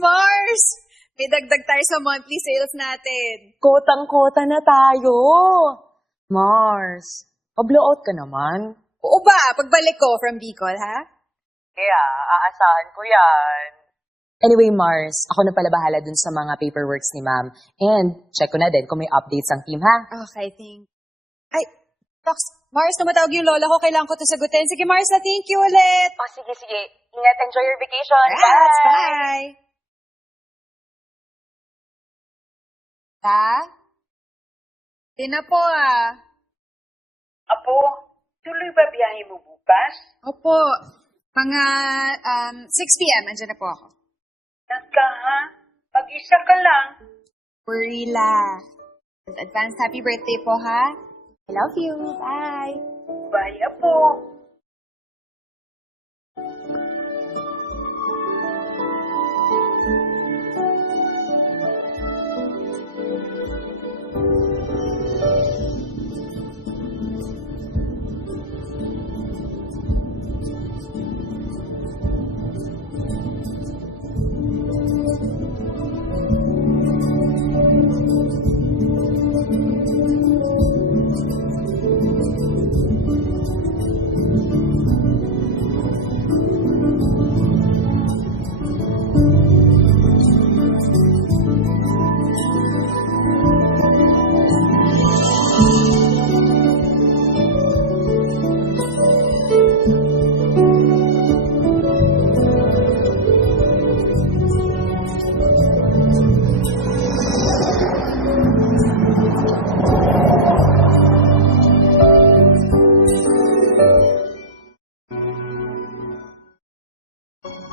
Mars! May dagdag tayo sa monthly sales natin. Kotang-kota na tayo. Mars, pa-blowout ka naman. Oo ba? Pagbalik ko from Bicol, ha? Kaya, aasahan ko yan. Anyway, Mars, ako na pala bahala dun sa mga paperworks ni ma'am. And check ko na din kung may updates ang team, ha? Okay, Ay, Rox, Mars, tumatawag yung lola ko. Kailangan ko ito sagutin. Sige, Mars, na thank you ulit. Oh, sige. Ingat, enjoy your vacation. Yes, bye! Ta? Di na po, ah. Apo, tuloy ba biyahe mo bukas? Opo, mga 6 p.m. Andiyan na po ako. Nagka ha? Pag-isa ka lang. Worry la. Advance happy birthday po, ha? I love you. Bye. Bye, Apo.